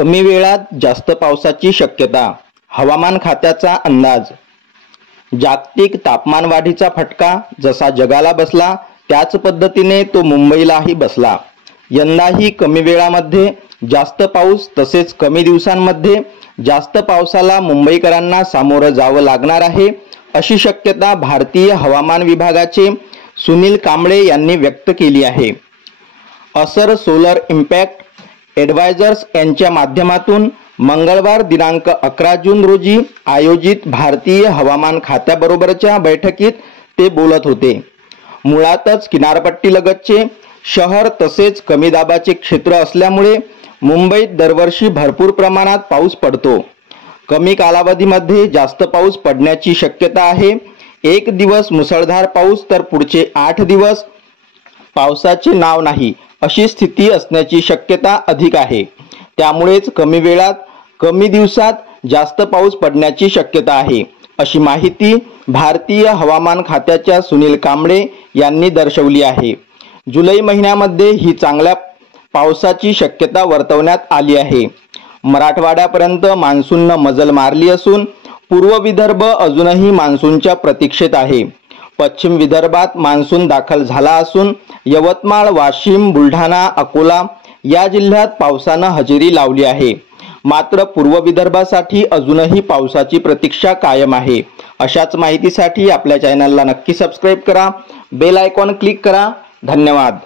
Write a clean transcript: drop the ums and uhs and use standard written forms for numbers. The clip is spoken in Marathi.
कमी वेळात जास्त पावसाची शक्यता, हवामान खात्याचा अंदाज। जागतिक तापमान वाढीचा फटका जसा जगाला बसला त्याच पद्धतीने तो मुंबईलाही बसला। यंदाही कमी वेळामध्ये जास्त पाऊस तसेच कमी दिवसांमध्ये जास्त पावसाला मुंबईकरांना सामोरं जावं लागणार आहे, अशी शक्यता भारतीय हवामान विभागाचे सुनील कांबळे यांनी व्यक्त केली आहे। असर सोलर इम्पॅक्ट ॲडवायझर्स यांच्या माध्यमातून मंगळवार दिनांक 11 जून रोजी आयोजित भारतीय हवामान खात्याबरोबरच्या बैठकीत ते बोलत होते। मुळातच किनारपट्टीलगतचे शहर तसेच कमी दाबाचे क्षेत्र असल्यामुळे मुंबईत दरवर्षी भरपूर प्रमाणात पाऊस पडतो। कमी कालावधीमध्ये जास्त पाऊस पडण्याची शक्यता आहे। एक दिवस मुसळधार पाऊस तर पुढचे 8 दिवस पावसाचे नाव नाही, अशी स्थिती असण्याची शक्यता अधिक आहे। त्यामुळेच कमी वेळात कमी दिवसात जास्त पाऊस पडण्याची शक्यता आहे, अशी माहिती भारतीय हवामान खात्याच्या सुनील कांबळे यांनी दर्शवली आहे। जुलै महिन्यामध्ये ही चांगल्या पावसाची शक्यता वर्तवण्यात आली आहे। मराठवाड्यापर्यंत मान्सूननं मजल मारली असून पूर्व विदर्भ अजूनही मान्सूनच्या प्रतीक्षेत आहे। पश्चिम विदर्भात मान्सून दाखल झाला असून यवतमाळ, वाशिम, बुलढाणा, अकोला या जिल्ह्यात पावसानं हजेरी लावली आहे। मात्र पूर्व विदर्भासाठी अजूनही पावसाची प्रतीक्षा कायम आहे। अशाच माहितीसाठी आपल्या चॅनलला नक्की सबस्क्राइब करा, बेल आयकॉन क्लिक करा। धन्यवाद।